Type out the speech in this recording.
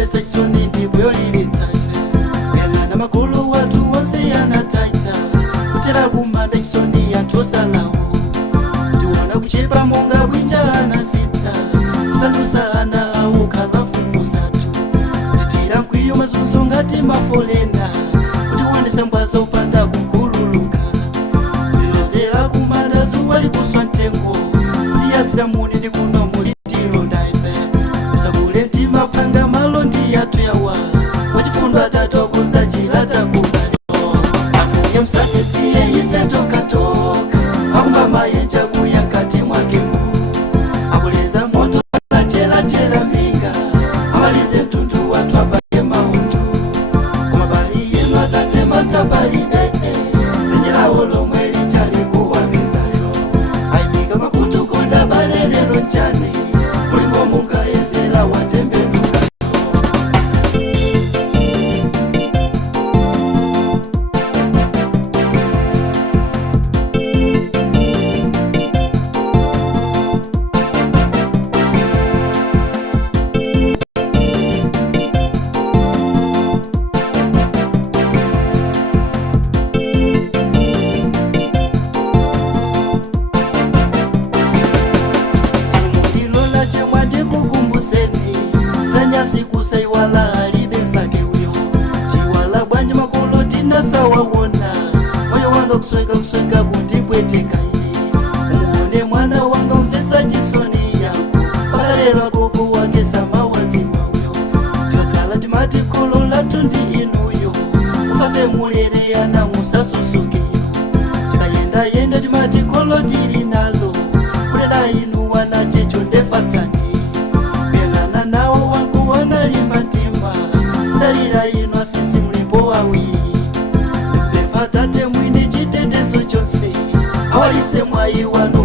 pesa chisoni ndipo lilitsa yangana makulu watu wose anataita kutera kumanda chisoni yatosalawo tiona kuchepa monga bwinja anasita kusandusa ana awo kalafu musatu kutitira nkwiyo mazunzo ngati mafolena kutiwonesa mbwaza upanda kukululuka kulozera kumanda zuwa likuswa ntengo ndiyasira muni ndikuno mulitiro ndaipe usakule ntima panga malondi yatu yawa wachifundo atatu kunza chilata kubalio amuye msake siye ife tokatoka akungama yenja kuya nkati mwakemu akuleza moto chela minga amalize mtundu watu abaye maundu kumabali yenu atate matabali zinjira olomwe lichali kuwa mizalio aimiga makutu konda balelero chane mulingo munga yezela watembe nuka sawawona moyo wanga kusweka kundipweteka muone mwana wanga mvesa chisoni yako palelwa koko wake samawadziwa uyo tikakhala timati kolola tundi inuyo ufase mulere yana musasusukeyo tikayenda timati kolo tili nalo kulela inu wana checho ndepatsani kuyang'ana nawo wankuona limatima ndalira inu asisi mlipo awiri atate mwini chitetezo chose awalise mwayi wano